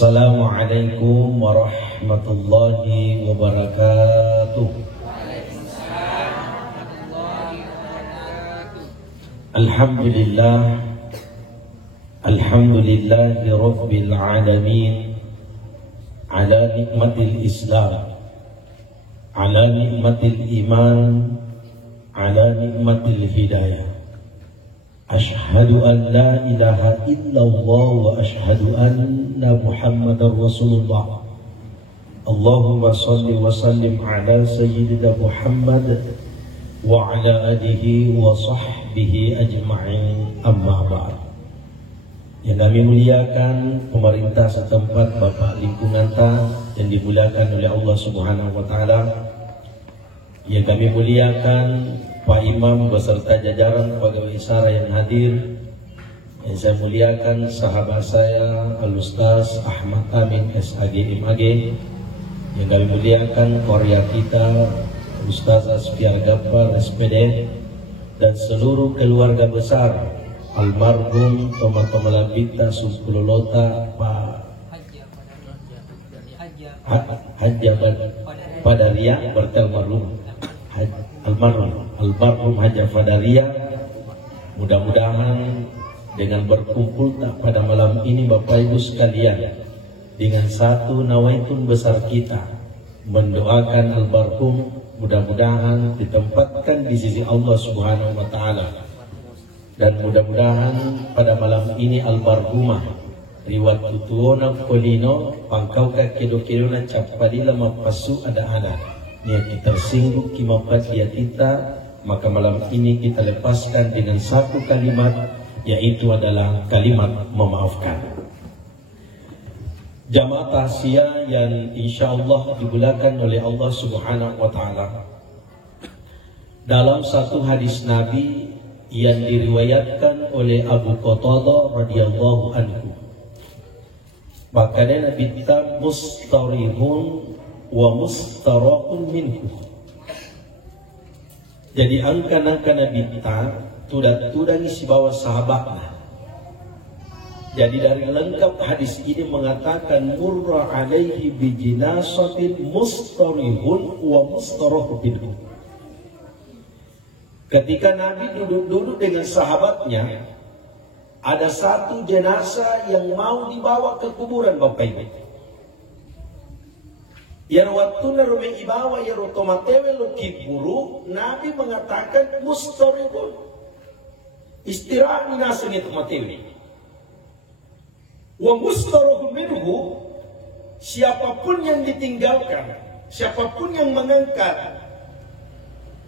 Assalamualaikum warahmatullahi wabarakatuh. Alhamdulillah, alhamdulillahi rabbil alamin, ala nikmatil Islam, ala nikmatil iman, ala nikmatil hidayah. Ashhadu an la ilaha illallah wa ashhadu anna Muhammadar Rasulullah. Allahumma salli wa sallim ala sayyidina Muhammad wa ala alihi wa sahbihi ajma'in, amma ba'd. Yang kami muliakan pemerintah setempat, Bapak Lingkungan yang dimuliakan oleh Allah Subhanahu wa taala. Yang kami muliakan Pak Imam beserta jajaran pegawai Isara yang hadir. Yang saya muliakan sahabat saya Al-Ustaz Ahmad Amin SAG MAG. Yang kami muliakan Korea kita Ustaz Asfiar Gaffar SPD, dan seluruh keluarga besar almarhum Tomat Labita Sulkulolota Pak Hajjah Padaria bertelmarhum almarhum Hajjah Padaria. Mudah-mudahan dengan berkumpul pada malam ini Bapak Ibu sekalian, dengan satu nawaitun besar kita mendoakan almarhum, mudah-mudahan ditempatkan di sisi Allah Subhanahu wa taala. Dan mudah-mudahan pada malam ini almarhumah riwat tutuona kolino pangkau kedo-kedona capadila mapasu ada anak niat tersinggung kimapat dia kita, maka malam ini kita lepaskan dengan satu kalimat, yaitu adalah kalimat memaafkan. Jamaah tahsia yang insyaallah dimulakan oleh Allah Subhanahu wa taala. Dalam satu hadis Nabi yang diriwayatkan oleh Abu Qatadah radhiyallahu anhu, maka Nabi kita mustarihun wa mustarahun minhu. Jadi angka-angka Nabi kita tudan isi bawah sahabatnya. Jadi dari lengkap hadis ini mengatakan murra alaihi bijinasatin mustarihun wa mustarahun minhu. Ketika Nabi duduk-duduk dengan sahabatnya, ada satu jenazah yang mau dibawa ke kuburan Bapak Ibu. Yang waktu narume ibawa ya rotomatewe lo kiburu, Nabi mengatakan mustarihun, istirahat minasang itu matewe. Wa mustarahun minhu, siapapun yang ditinggalkan, siapapun yang mengangkat.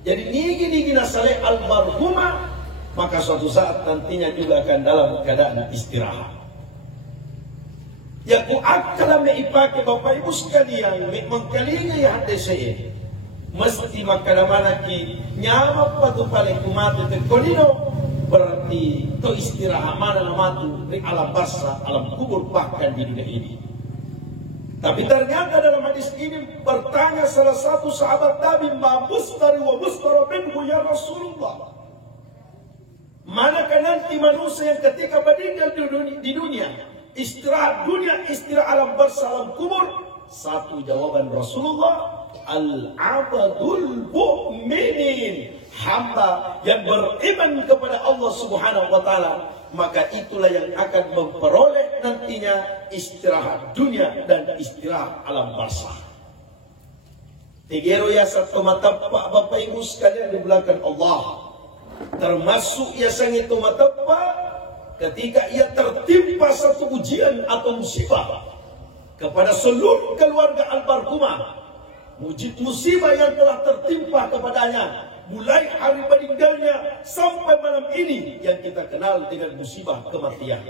Jadi nigi nasaleh almarhumah, maka suatu saat nantinya juga akan dalam keadaan istirahat. Ya ku akala me ipake Bapak Ibu sekalian, me mengkalinya ya hati saya. Mesti makana ki nyama patu paling kumatu te kolino, berarti to istirahat mana namatu di alam barzah, alam kubur, bahkan di dunia ini. Tapi ternyata dalam hadis ini bertanya salah satu sahabat Nabi, ma mustari wa mustara minhu ya Rasulullah. Manakah nanti manusia yang ketika meninggal di dunia, istirahat dunia, istirahat alam barzah, alam kubur? Satu jawaban Rasulullah, al-abadul mu'minin, hamba yang beriman kepada Allah Subhanahu wa taala, maka itulah yang akan memperoleh nantinya istirahat dunia dan istirahat alam barzah. Tigero ya satu mata Bapak Ibu sekalian dimulakan Allah, termasuk ya sang itu mata ketika ia tertimpa satu ujian atau musibah kepada seluruh keluarga almarhumah, musibah yang telah tertimpa kepadanya mulai hari meninggalnya sampai malam ini yang kita kenal dengan musibah kematian.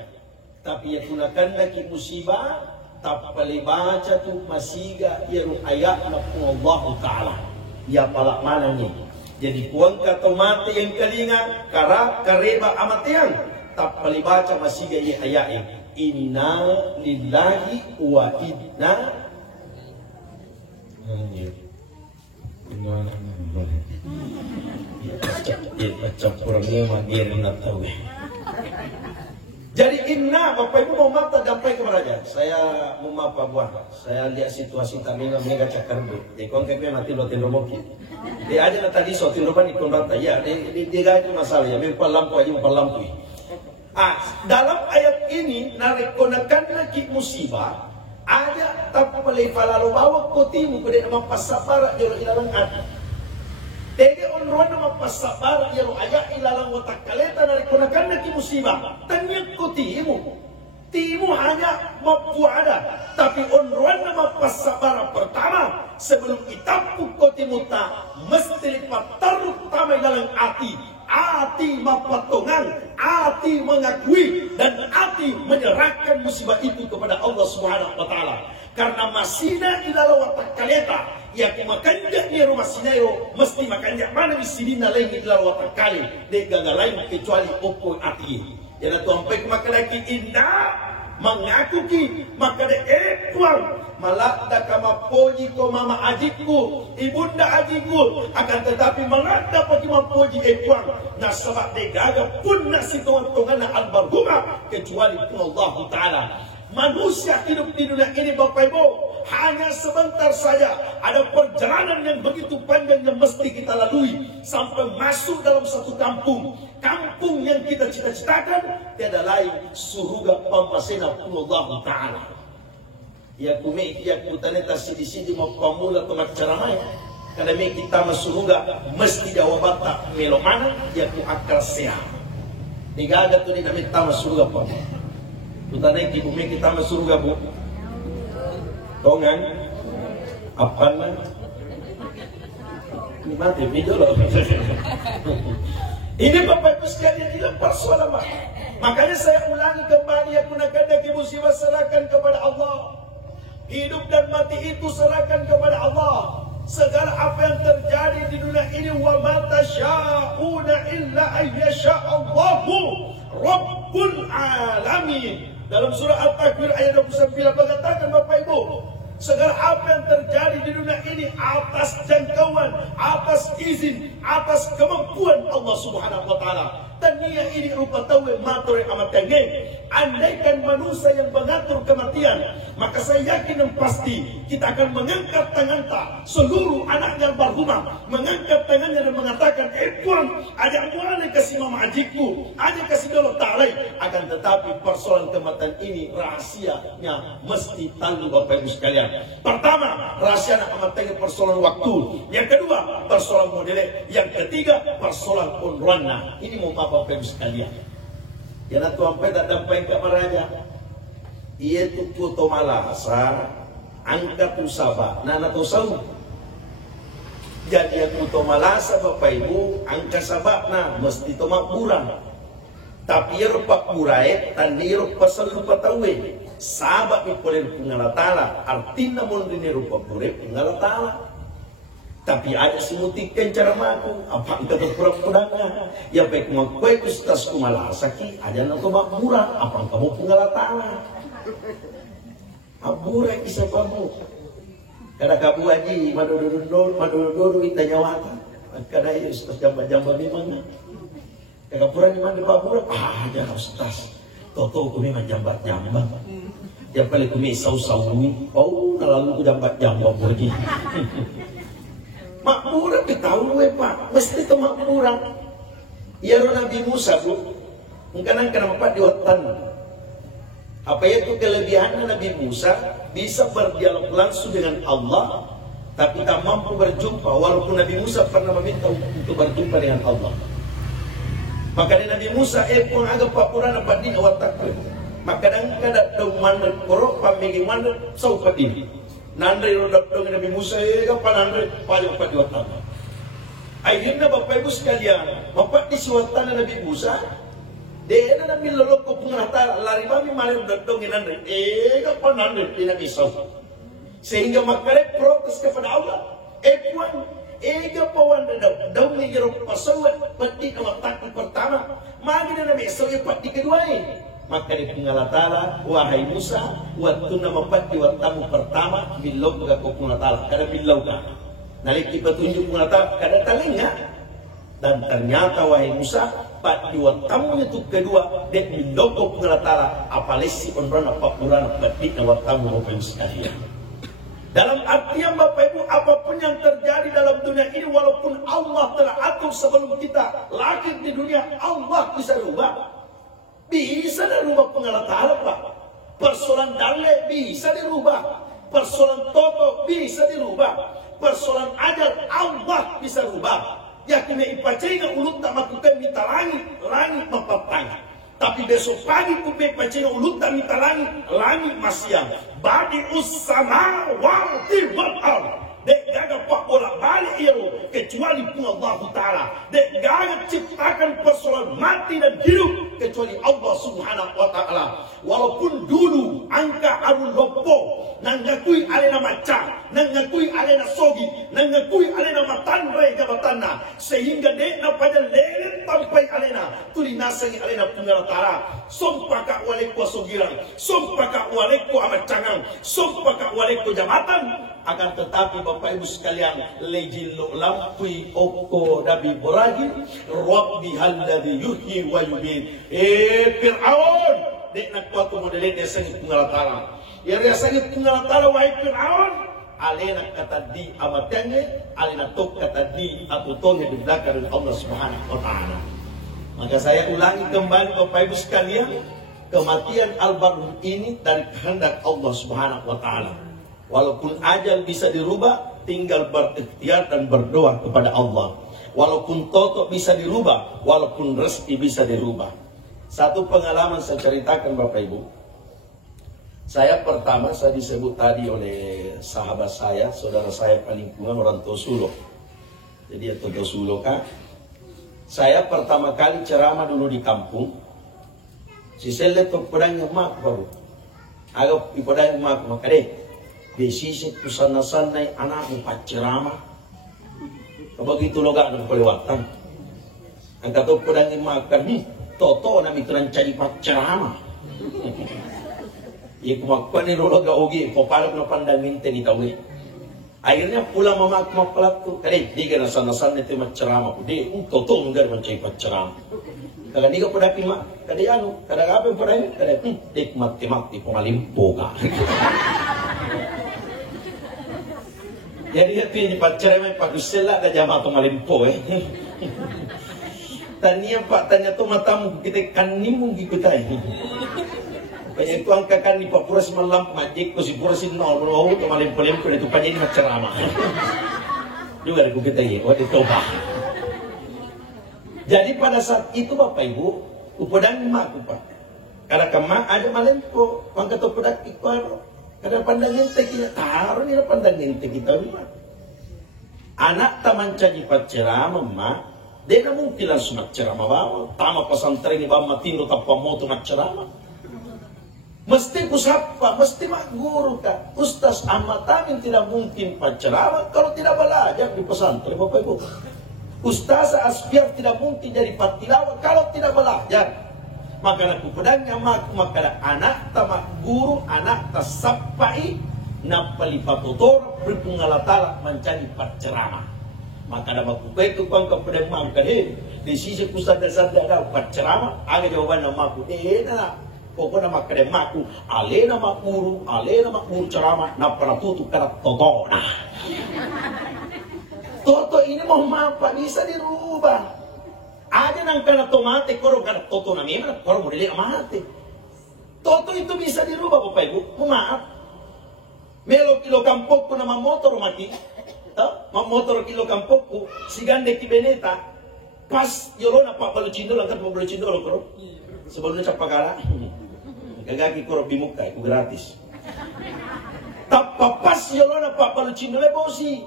Tapi yang gunakan lagi musibah tak boleh baca tu masiga iru ayat Allah Ta'ala ya palak mananya. Jadi puang kata mati yang kelinga kareba amatian tak boleh baca masiga ya ayat inna lillahi wa inna baca kurangnya magir na tahu. Jadi inna, Bapak Ibu mau maaf tak dampai ke raja. Saya mau maaf Pak Buah. Saya lihat situasi kami mereka cakar bu. Jadi kau kami mati lo tendo moki. Dia aja nak tadi so tendo ban ikon rata. Ya, dia gak itu masalah ya. Memang lampu aja mau lampu. Dalam ayat ini narekonakan lagi musibah. Ada tapi pelai falalo bawa kotimu pada nama pasapara jolo ilalang ada. Tege onruan nama pasapara jolo ayat ilalang watak kaleta narekonakan lagi musibah. Tanya kotimu. Timu hanya mampu ada. Tapi onruan nama pasapara pertama sebelum itapu kotimu tak mesti lipat taruh tamai dalam hati. Hati mapatongan, hati mengakui dan hati menyerahkan musibah itu kepada Allah Subhanahu wa taala. Karena masina ilalah watak kaleta yang makanjak di rumah sinayo mesti makanjak mana di sini naleng ilalah watak kali de gagal lain kecuali opo hati. Jadi Tuhan baik maka lagi indah mengaku ki maka de tuan malakda kama poji ko mama ajiku ibunda ajiku akan tetapi malakda pagi mapoji tuan na sebab de gaga pun nasi tuan-tuan albarhumah kecuali pun Allah Ta'ala. Manusia hidup di dunia ini Bapak Ibu hanya sebentar saja. Ada perjalanan yang begitu panjang yang mesti kita lalui sampai masuk dalam satu kampung. Kampung yang kita cita-citakan tiada lain surga pampasena Allah Ta'ala. Ya kumi ya kutane tasidi-sidi mau pamula tomat ceramah. Karena kita masuk surga mesti jawab tak melomana ya ku akal sehat. Digaga tu ni namanya kita masuk surga pun. Tutanay di bumi kita masuk surga bu. Tongan apa man? Ini mati video loh. Ini Bapak Ibu sekalian ini persoalan. Makanya saya ulangi kembali ya gunakan daki musibah serahkan kepada Allah. Hidup dan mati itu serahkan kepada Allah. Segala apa yang terjadi di dunia ini wa ma tasyauna illa ayyasha'allahu Rabbul alamin. Dalam surah Al-Takwir ayat 29 mengatakan Bapak Ibu, segala apa yang terjadi di dunia ini atas jangkauan, atas izin, atas kemampuan Allah Subhanahu wa taala. Dan dia ini rupa tahu matore amat tengeng. Andaikan manusia yang mengatur kematian, maka saya yakin dan pasti kita akan mengangkat tangan tak seluruh anaknya almarhumah, mengangkat tangannya dan mengatakan, Tuhan, ajak mulai kasih mama ajikku, ajak kasih Allah Ta'ala. Akan tetapi persoalan kematian ini rahasianya mesti tahu Bapak Ibu sekalian. Pertama, rahasia anak kematian persoalan waktu. Yang kedua, persoalan model. Yang ketiga, persoalan unrwana. Ini mau Bapak Ibu sekalian. Yang Tuhan tak dapat ke meraja. Ia tu puto malasa, angkat usaba, nana tu sau. Jadi aku puto malasa Bapak Ibu, angkat sabak na mesti tu makurang. Tapi ia rupa kurai, tandi rupa selupa tawe. Sabak ni boleh pengalatala, artinya mungkin ni rupa boleh pengalatala. Tapi ada semutikan cara maku, apa engkau berpura-pura? Ya baik mengkue kustas kumalasaki, ada nak murah, apa kamu pengalatala? Abura kisah kamu. Kada kabu aji, madudurun kita nyawata. Kada ustas jamba-jamba memang. Kada pura ni mana babura, ada ustas. Toto kumi majambat-jambat. Yang paling kumi sau-saui, oh nalalu ku jambat-jamba pergi. Makmurah kita tahu Pak, mesti itu makmurah. Ya Nabi Musa bu, mungkin kenapa diwatan. Apa itu kelebihan Nabi Musa bisa berdialog langsung dengan Allah, tapi tak mampu berjumpa. Walaupun Nabi Musa pernah meminta untuk berjumpa dengan Allah. Maka Nabi Musa pun agak papuran apa din watak. Maka kadang-kadang dauman korok pamigi mana sau padin. Nandri rodak dong Nabi Musa kapan nandri paling apa diwatan. Akhirnya Bapak Ibu sekalian, Bapak di suatan Nabi Musa, dia ada Nabi lolok ke pengatara, lari kami malah rodak dong nandri. Kapan nandri di Nabi Musa. Sehingga makanya protes kepada Allah. Puan, kapan daun ni jeruk pasawat pati kawatak pertama, magi na Nabi Musa pati kedua ini. Maka di pengalatala, wahai Musa, waktu nama pati waktamu pertama, bilau ka ko pengalatala, kada bilau ka. Naliki petunjuk pengalatala, kada talinga. Dan ternyata wahai Musa, Pat diwa tamunya tu kedua dek miloko pengalatara apalesi onrona papuran batik na watamu Bapak Ibu sekalian. Dalam artian Bapak Ibu, apapun yang terjadi dalam dunia ini, walaupun Allah telah atur sebelum kita lahir di dunia, Allah bisa rubah. Bisa dirubah pengalatara Pak. Persoalan dalil bisa dirubah. Persoalan toto bisa dirubah. Persoalan ajal Allah bisa rubah. Yakin ipacega ulut tak makukan minta langit mempapang. Tapi besok pagi ku ipacega ulut tak minta langit masih badi usama wati wal ard. Dek gagal pak bolak balik iro kecuali pun Allah Ta'ala. Dek gagal ciptakan persoalan mati dan hidup kecuali Allah Subhanahu Wa Ta'ala. Walaupun dulu angka arul lopo nangakui alena maca, nangakui alena sogi, nangakui alena matandre jabatanna, sehingga dek na pada lele tampai alena tuli nasangi alena pengalatara. Sompaka waleko sogirang, sompaka waleko amacangang, sompaka waleko jabatan. Akan tetapi Bapak Ibu sekalian, lejillo lampui oko dabi boragi rabbi alladhi yuhyi wa yumiit. Fir'aun dek nak kuatu modele dia sangi pengalatara. Ya dia sangi pengalatara wahai Fir'aun. Alena kata di amatenge, alena tok kata di atutonge di belakang Allah Subhanahu Wa Ta'ala. Maka saya ulangi kembali Bapak Ibu sekalian, kematian almarhum ini dari kehendak Allah Subhanahu Wa Ta'ala. Walaupun ajal bisa dirubah, tinggal berikhtiar dan berdoa kepada Allah. Walaupun toto bisa dirubah, walaupun rezeki bisa dirubah. Satu pengalaman saya ceritakan Bapak Ibu. Saya pertama, saya disebut tadi oleh sahabat saya, saudara saya palingkungan orang Tosulo. Jadi ya Tosulo kan. Saya pertama kali ceramah dulu di kampung. Si sele to pedangnya mak baru. Agak ipodang mak makade. Besisit pusana-sanay anak mo pacerama. Begitu lo gak nagpaliwatan. Ang katupudang imakan, totoo na mitran cari pacerama. Iya kumakpan ni lo gak ugi, popalap na pandangin tinitawi. Akhirnya pulang mamak pelat tu. Kali di ka nasan-nasan ito macerama. Di, totoo ngar mencari pacerama. Kala di ka pada pima, kadi ano, kada gabi pada ini, kada dik mati-mati pumalimpo ka. Jadi itu yang dipacaran Pak Gusela ada jamaah tu malimpo Tanya Pak tanya tu matamu kita kanimu kita Banyak itu angkakan di Papua semalam majik ku si pura si nol tu malimpo itu panjang ini ceramah. Juga aku kita ya, waktu toba. Jadi pada saat itu Bapak Ibu, upodang mak Pak. Karena kemak ada malimpo, angkat upodang ikut. Kada pandangin te kita taruh ni pandangin te kita rumah. Anak taman caji pacerama mak, dia na mungkin langsung ceramah bawa. Tama pesantren ni bawa matindo tanpa moto ceramah. Mesti kusapa, mesti mak guru ka. Ustaz Ahmad Amin tidak mungkin pacerama kalau tidak belajar di pesantren Bapak Ibu. Ustaz Asfiar tidak mungkin jadi patilawa kalau tidak belajar. Maka aku pedangnya maka anak tamak guru anak tasapai napalipatutor berpengalatala mencari pacerama. Maka ada maku itu kau kepada mangka di sisi pusat dasar ada pacerama ada jawaban nama aku na pokoknya maka ada maku alena makuru cerama napalatutu karat toto nah. Toto ini mau apa bisa dirubah. Ada nang kana tomate koro kana toto na mina koro mo dili amate. Toto itu bisa dirubah Bapak Ibu. Maaf. Melo kilo kampok ko na mamotor mati. Mamotor kilo kampok ko sigande ki beneta. Pas yolo na papalucindo lang kan papalucindo lo koro. Sebelumnya capagala. Gagagi koro bimuka ku gratis. Tapapas yolo na papalucindo le bosi.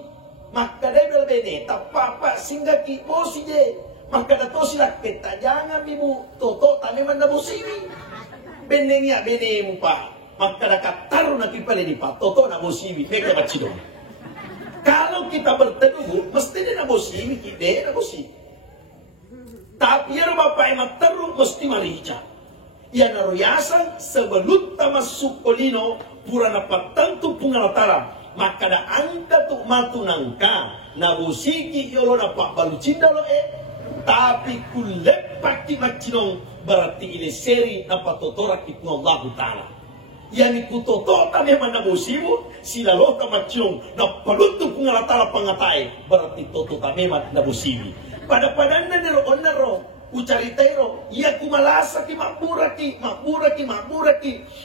Maka debel beneta papa singgaki bosi je. Maka dato sila kita jangan bibu toto tani man na bosiwi benengnya benemu pa maka nakataru na kipale di pa toto na bosiwi meka bacido. Kalau kita berteduh mesti dia na bosiwi kita na bosiwi tapi ya bapak emak teru mesti marica ya naruyasan sebelum tamasuk kolino pura na patantu pungalatara maka da angka tu matu nangka na bosiki yolo na pak balucinda lo Tapi kulepak ki macinong berarti ini seri apa totorak ki Allah Ta'ala. Yani kutotota memang na musimu sila lota macinong na paluntuk ngalatala pangatai berarti totota memang na musimu. Pada na nero ucaritero ia kumalasa ki makburaki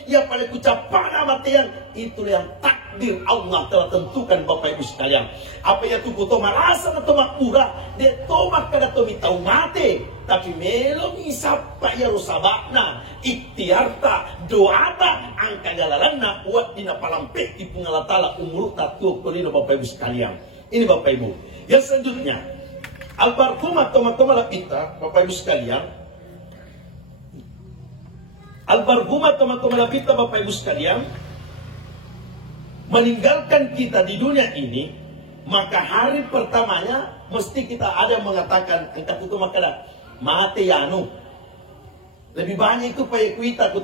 ia pada kucapana matean itu yang takdir Allah telah tentukan Bapak Ibu sekalian. Apa yang tu kuto malasa atau makbura de tomak kada to mitau mate tapi melong isapa ya rusabakna ikhtiarta doata angka galalanna buat dina palampek di pungalatala umurta tu kolino Bapak Ibu sekalian. Ini Bapak Ibu. Yang selanjutnya almarhum atau malapita, Bapak Ibu sekalian. Almarhum atau malapita, Bapak Ibu sekalian, meninggalkan kita di dunia ini, maka hari pertamanya mesti kita ada yang mengatakan engkau itu makanya mati yanu. Lebih banyak itu payah kuita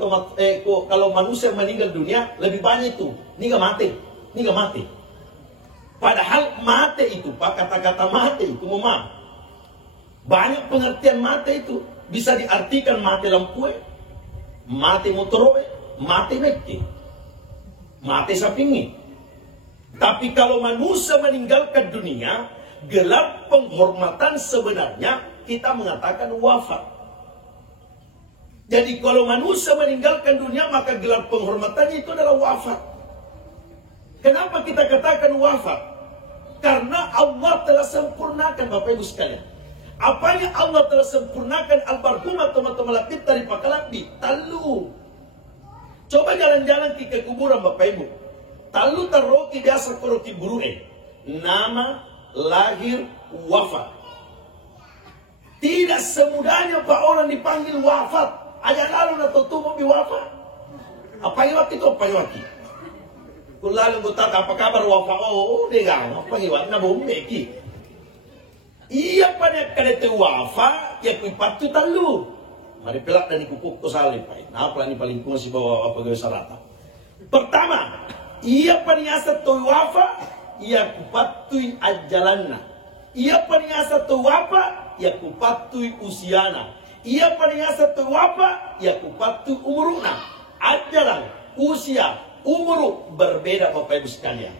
kalau manusia meninggal dunia lebih banyak itu ni gak mati. Padahal mati itu pak kata-kata mati itu memang banyak pengertian mati itu bisa diartikan mati lampu, mati motorowe, mati meki, mati sampingi. Tapi kalau manusia meninggalkan dunia, gelar penghormatan sebenarnya kita mengatakan wafat. Jadi kalau manusia meninggalkan dunia maka gelar penghormatannya itu adalah wafat. Kenapa kita katakan wafat? Karena Allah telah sempurnakan Bapak Ibu sekalian. Apanya Allah telah sempurnakan almarhum atau malapit dari pakalapi? Talu. Coba jalan-jalan ke kuburan Bapak Ibu. Talu taroki biasa koroki burue. Nama, lahir, wafat. Tidak semudahnya Pak orang dipanggil wafat. Aja lalu na tutup wafat. Apa iwat itu apa iwat? Kung lalu gutat apa kabar wafat? Oh, degang. Apa iwat na bumeki. Iya pada kada wafa ya kuipatu talu. Mari pelak dan ikukuk to salib pai. Nah, apa ni paling si bawa apa gawe sarata. Pertama, iya pada asa to wafa ya kupatui ajalanna. Iya pada asa to wafa ya kupatui usiana. Iya pada asa to wafa ya kupatui umuruna. Ajalan, usia, umur berbeda Bapak Ibu sekalian.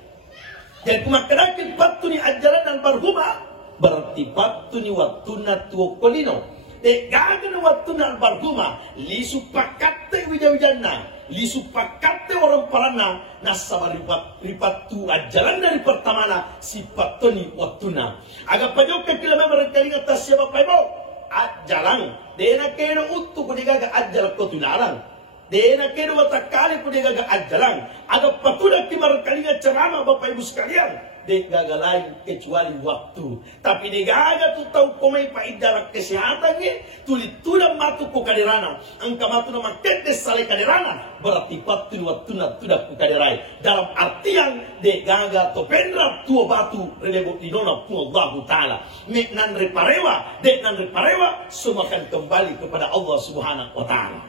Dan kumakarakin patuni ajalan dan barhuma berarti patuni watuna tuo kolino de gagan watuna albarguma lisu pakate wijawijana lisu pakate orang parana nasaba ripatu ajalan dari pertamana si patuni watuna aga pajoka kila memang kalinga tasya Bapak Ibu ajalan dena keno uttu kudigaga ajal kotunaran dena keno watakali kudigaga ajalan aga patuda timar kalinga ceramah Bapak Ibu sekalian de gaga lain kecuali waktu. Tapi de gaga tu tahu komai paidara kesehatannya tulit tuda matu ko kaderana. Angka matu na makete sale kaderana berarti waktu na tuda ko kaderai. Dalam artian de gaga to pendra tua batu relebo dinona pu Allah Ta'ala. Me nan reparewa semua akan kembali kepada Allah Subhanahu wa Ta'ala.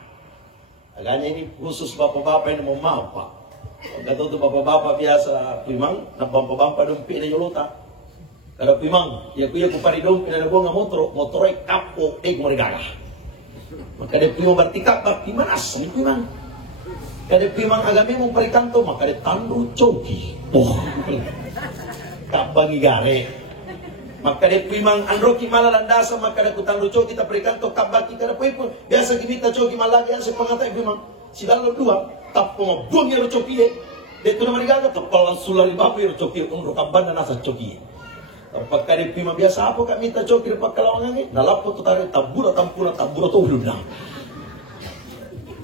Agaknya ini khusus bapak-bapak yang mau mau Pak. Kata tu bapak-bapak biasa primang, na bapak-bapak dompi na yolota. Kada primang, ya kuya ku pari dompi na bonga motor ay kapo eg morigala. Maka de primang bertikap bak pimanas ni primang. Kada primang agami mo pari kanto maka de tandu coki. Oh. Kapagi gare. Maka de primang andro ki malalandasa maka de kutandu coki ta pari kanto kabaki kada pun biasa kita coki malagi ang sepangatay primang. Sidalo dua tapong buang ya coki de tu nama digaga tapal sulari bapu ya coki unro kabanda nasa coki tapakari pima biasa apa kak minta coki de pakalawangan ni nalapo tu tarik tabura tampura tu uluna.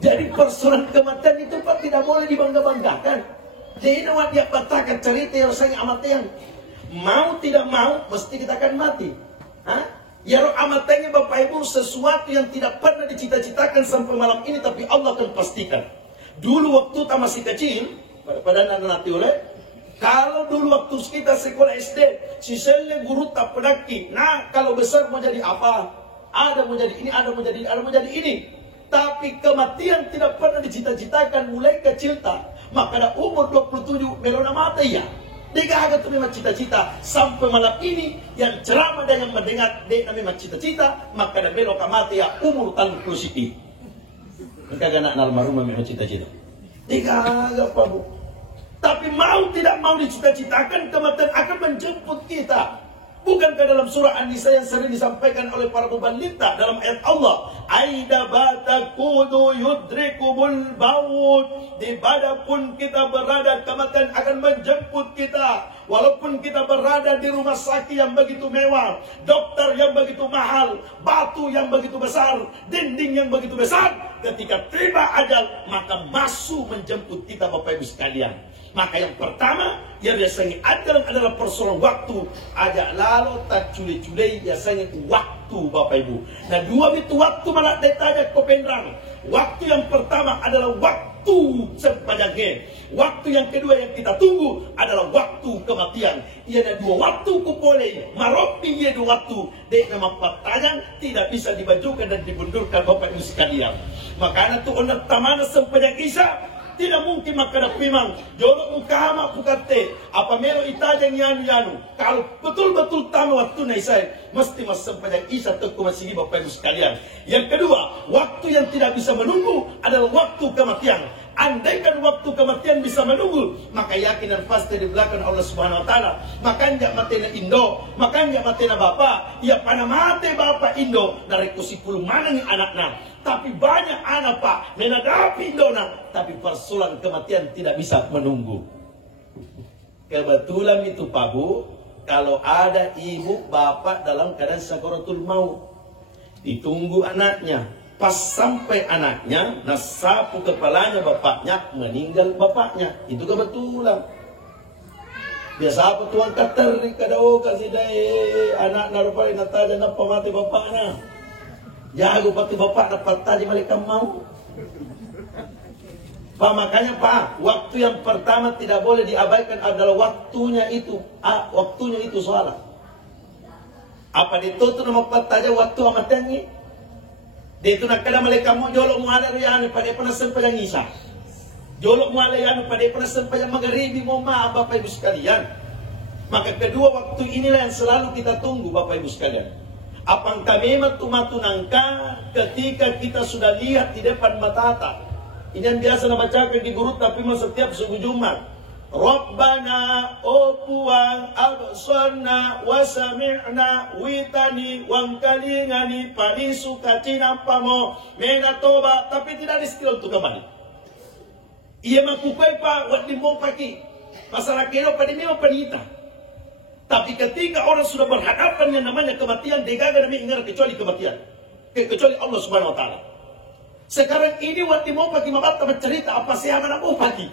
Jadi persoalan kematian itu Pak tidak boleh dibangga-banggakan. Jadi nawat dia batakan cerita yang rasanya amatian mau tidak mau mesti kita akan mati. Ya roh amatnya Bapak Ibu sesuatu yang tidak pernah dicita-citakan sampai malam ini tapi Allah akan pastikan. Dulu waktu kita masih kecil, pada anak-anak oleh, kalau dulu waktu kita sekolah SD, sisanya guru tak pedaki. Nah, kalau besar mau jadi apa? Ada mau jadi ini, ada mau jadi ini. Tapi kematian tidak pernah dicita-citakan mulai kecil tak. Maka ada umur 27 melona mati ya. Deka agak tu memang cita-cita. Sampai malam ini yang ceramah dengan mendengar dek memang cita-cita, maka dah belok mati ya umur tanpa siti. Engkau nak almarhum memang cita-cita. Deka agak apa bu? Tapi mau tidak mau dicita-citakan kematian akan menjemput kita. Bukankah dalam surah An-Nisa yang sering disampaikan oleh para muballigh dalam ayat Allah, aida batakudu yudrikumul maut, di mana pun kita berada kematian akan menjemput kita. Walaupun kita berada di rumah sakit yang begitu mewah, dokter yang begitu mahal, batu yang begitu besar, dinding yang begitu besar, ketika tiba ajal maka masuk menjemput kita Bapak Ibu sekalian. Maka yang pertama, yang biasanya adalah persoalan waktu. Ajak lalu tak cule-cule, biasanya waktu Bapak Ibu. Nah dua itu waktu malah ditanya ke pendrang. Waktu yang pertama adalah waktu sepanjangnya. Waktu yang kedua yang kita tunggu adalah waktu kematian. Ia ada dua waktu kupoleh. Maropi ia dua waktu. Dek nama pertanyaan tidak bisa dibajukan dan dibundurkan Bapak Ibu sekalian. Makanya tu onak tamana sepanjang kisah. Tidak mungkin makana pimang jodoh mukama pukate apa melo itajang yanu kalau betul-betul tamu waktu nai saya mesti sepanjang isa teko masih Bapak Ibu sekalian. Yang kedua, waktu yang tidak bisa menunggu adalah waktu kematian. Andaikan waktu kematian bisa menunggu, maka yakin dan pasti di belakang Allah Subhanahu wa taala. Makanya matena Indo, makanya matena Bapak, ya pana mate Bapak Indo dari kusipulu mana ni anaknya. Tapi banyak anak Pak menghadapi Indona, tapi persoalan kematian tidak bisa menunggu. Kebetulan itu Pak Bu, kalau ada ibu bapak dalam keadaan sakaratul maut, ditunggu anaknya, pas sampai anaknya, nasapu kepalanya bapaknya, meninggal bapaknya, itu kebetulan. Biasa apa tuan kateri kadao kasih dai anak narupai nataja napa mati bapaknya. Jago pati bapak dapat tadi mereka mau. Pak, makanya Pak, waktu yang pertama tidak boleh diabaikan adalah waktunya itu. Waktunya itu soalan. Apa ditutup nama pataja waktu amat tinggi? Ditu nak kada mereka mau jolok mualah rian pada pernah sempayang isa. Jolok mualah rian pada pernah sempayang magharibi mau maaf Bapak Ibu sekalian. Maka kedua waktu inilah yang selalu kita tunggu Bapak Ibu sekalian. Apakah memang tumatunangka ketika kita sudah lihat di depan mata? Ini yang biasa dibacakan di guru tapi setiap subuh Jumat. Rabbana opuang absarna wasami'na witani wangkalingani panisu kacina pamo menatoba, tapi tidak disetil untuk kembali. Ia makupai Pak waktu mau pagi masalah kira pada memang penita. Tapi ketika orang sudah berhadapan yang namanya kematian, dia gagal demi ingat kecuali kematian, kecuali Allah Subhanahu Wa Taala. Sekarang ini waktu mau pagi mabata bercerita apa sih yang mau pagi.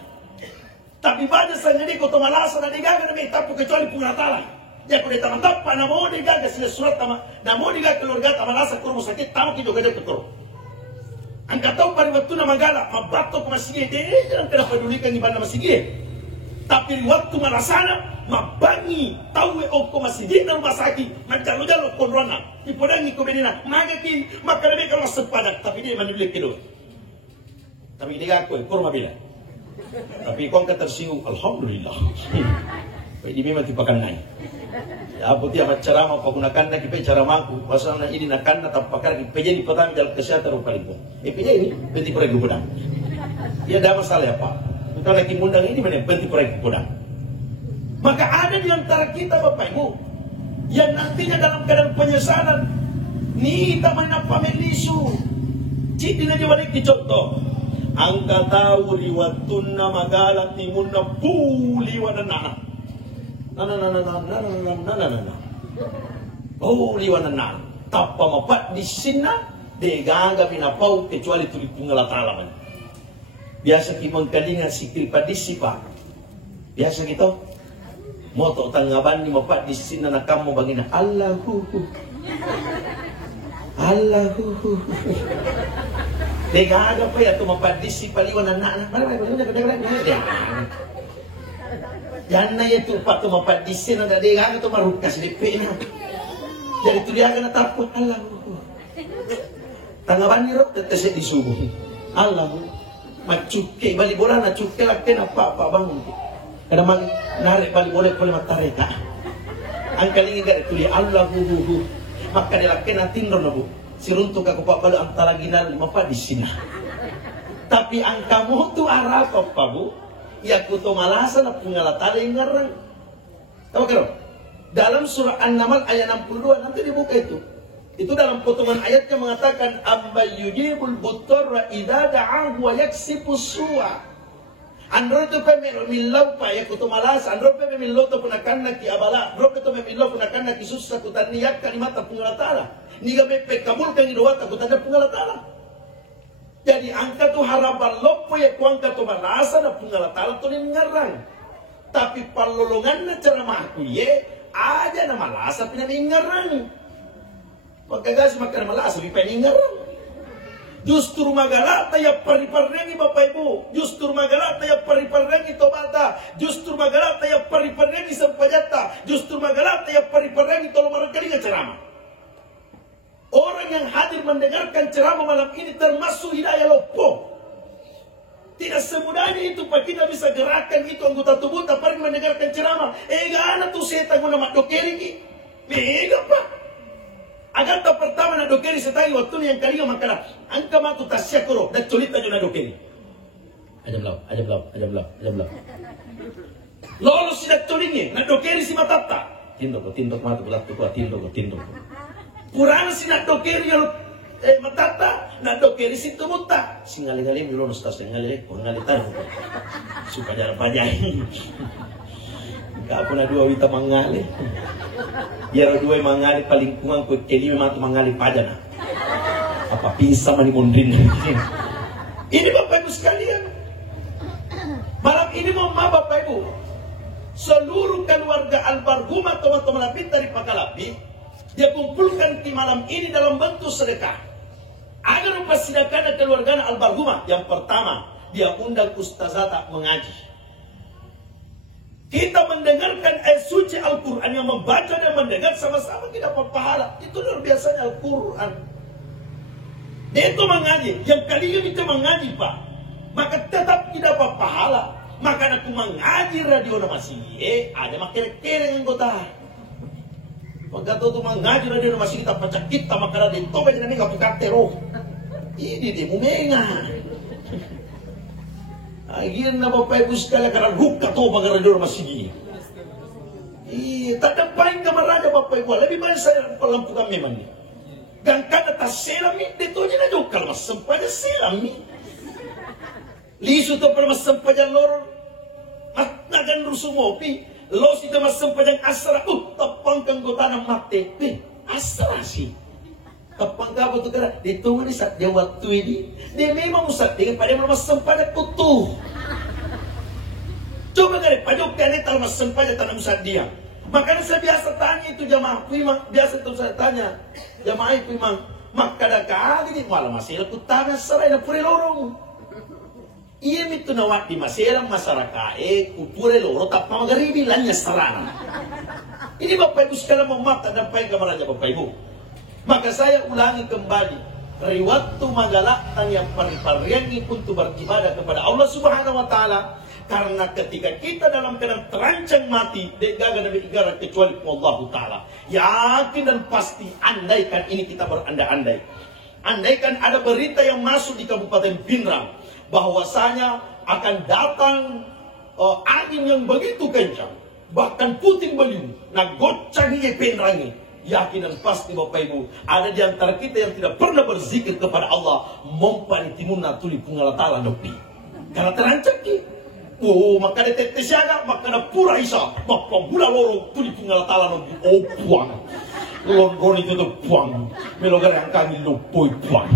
Tapi banyak sendiri kota malasa dan dia gagal demi tapu kecuali pengatalan. Ya kalau dia mantap, pana mau dia gagal sila surat tama, namun dia keluarga tamalasa kurung sakit tahu kita gagal ketur. Angkat tahu pada waktu nama galak, mabato ke masjid dia jangan kena pedulikan di mana masjid. Tapi waktu malasana mabangi tahu ko masih di rumah sakit macam-macam corona ipodangi ko benina magati makalami kalau sepadak tapi dia maniblik kilo tapi dia aku kurma bila tapi kau kata tersinggung alhamdulillah ini memang tipakan naik ya aku tiap ceramah menggunakan lagi ceramahku pasalnya ini nakan tak pakar lagi penjadi petang jalan kesehatan paling pun ini bentuk proyek gudang ya ada masalah ya Pak kalau lagi mundang ini mana bentuk proyek gudang. Maka ada di antara kita Bapak Ibu yang nantinya dalam keadaan penyesalan. Ni tamana pamelisu. Citina diwalik dicontoh. Angka tahu liwatunna magala timunna puli wanana. Nana. Puli wanana. Tapa mapat di sina degaga pinapau kecuali tuli pungalatalaman. Biasa kimang kalingan sikri padisi Pak. Biasa gitu. Moto tanggapan ni mapat di sini na kamu bagina Allahu Dega ada pa ya tu mapat di si paliwan anak yan na itu Pak tu mapat di sini na dega ada tu marukas di pena jadi tu dia akan takut Allahu tanggapan ni rok tetese di subuh Allahu macuke balik bola na cuke lakken apa bangun Kada mang narik balik boleh matareta. Ang kalingi gak tuli Allah hu. Maka dilaki natin ron na bu. Siruntuk ako pa balo ang talaginal mapadisina. Tapi ang kamu tu arah pa bu. Ya kuto malasa na pungalatala yung ngarang. Tahu kan? Dalam surah An-Naml ayat 62 nanti dibuka itu. Itu dalam potongan ayatnya mengatakan amma yujibul buttarra idza da'ahu wa yaksifus su'a. Andro itu pemillau pa ya kuto malas, andro pemillau to punakanna ki abala, andro to pemillau punakanna ki susah kutaniyak kalimat pungalatala. Niga mepe kabul kan idowata kutanda pungalatala. Jadi angka tu harapan lopo ya kuangka tu malasa na pungalatala to ngarang. Tapi palolongan na ceramah aku ye aja na malasa pinaningarang. Pagkagas makan malasa pinaningarang. Justru magalata ya pariparengi Bapak Ibu. Justru magalata ya pariparengi tobata. Justru magalata ya pariparengi sampajata. Justru magalata ya pariparengi tolong marangkali ceramah. Orang yang hadir mendengarkan ceramah malam ini termasuk hidayah lopo. Tidak semudahnya itu Pak, kita bisa gerakan itu anggota tubuh tak pergi mendengarkan ceramah. Gana tuh setan guna mak dokeri ki. Bega Pak. Agar tak pertama na dokeri setangi waktu yang kali makana angka matu tasyakuro dan colita juna dokeri. Aja belau. Lalu sidak colinge na dokeri si matata. Tindok matu belatu ko tindok. Kurang si na dokeri matata na dokeri si tumuta. Singali-ngali dulu nostas ngali tahu. Suka jalan pajai. Enggak pernah dua wita mangali. Ya dua mangali paling kurang ko keli matu mangali pajana. Apa pinsa mani mondrin. Ini Bapak Ibu sekalian. Malam ini mau Bapak Ibu. Seluruh keluarga almarhumah teman-teman Nabi dari Pakalapi dia kumpulkan di malam ini dalam bentuk sedekah. Agar mempersidakan keluarga almarhumah. Yang pertama, dia undang ustazata mengaji. Kita mendengarkan ayat suci Al-Quran yang membaca dan mendengar sama-sama kita dapat pahala. Itu luar biasanya Al-Quran. Dia itu mengaji. Yang kalian itu mengaji Pak. Maka tetap kita dapat pahala. Maka aku mengaji radio masih. Ada makin-makin yang kota. Maka itu mengaji radio masih kita pecah kita. Maka ada itu kan ini gak buka teror. Ini dia mumenga. Akhirnya na Bapak Ibu sekalian karena huka to bagi radio masih gini. Tak ada paling kamar aja Bapak Ibu. Lebih banyak saya lampu kami mandi. Gangkan atas selami dito aja na juga kalau sempat aja selami. Lisu to pernah sempat aja lor. Nagan rusumopi. Los itu mas sempat aja asra. Tapang kang tanam mate. Asra sih. Kapag ka ba ito ka na, dito mo ni saat dia waktu ini, dia memang usat, dengan pada mas sempat tutuh. Coba kali, pajok kali tal mas sempat tanam usat dia. Makanya saya biasa tanya itu jamaah, biasa itu saya tanya, jamaah itu memang, makada kali ni, malah masih aku tanya serai na puri lorong. Iya itu nawat di masyarakat masyarakat, kupure lorong, tak magaribi lanya serana. Ini Bapak Ibu sekalian memakta dan paling kamar aja Bapak Ibu. Maka saya ulangi kembali dari waktu magalaktan yang pari-pariangi untuk beribadah kepada Allah Subhanahu Wa Taala. Karena ketika kita dalam keadaan terancam mati, gagal dan igara kecuali Allah Taala. Yakin dan pasti, andaikan ini kita berandai-andai. Andaikan ada berita yang masuk di Kabupaten Pinrang bahwasanya akan datang angin yang begitu kencang, bahkan puting beliung, nah gocang ini Pinrangi. Yakin dan pasti Bapak Ibu, ada di antara kita yang tidak pernah berzikir kepada Allah, mempanitimun natuli pungalatala nopi. Karena terancam ki. Maka ada tetes siaga, maka ada pura isa, bapak bula lorong tuli pungalatala nopi. Puang. Lorong itu puang. Melogar yang kami lupoi puang.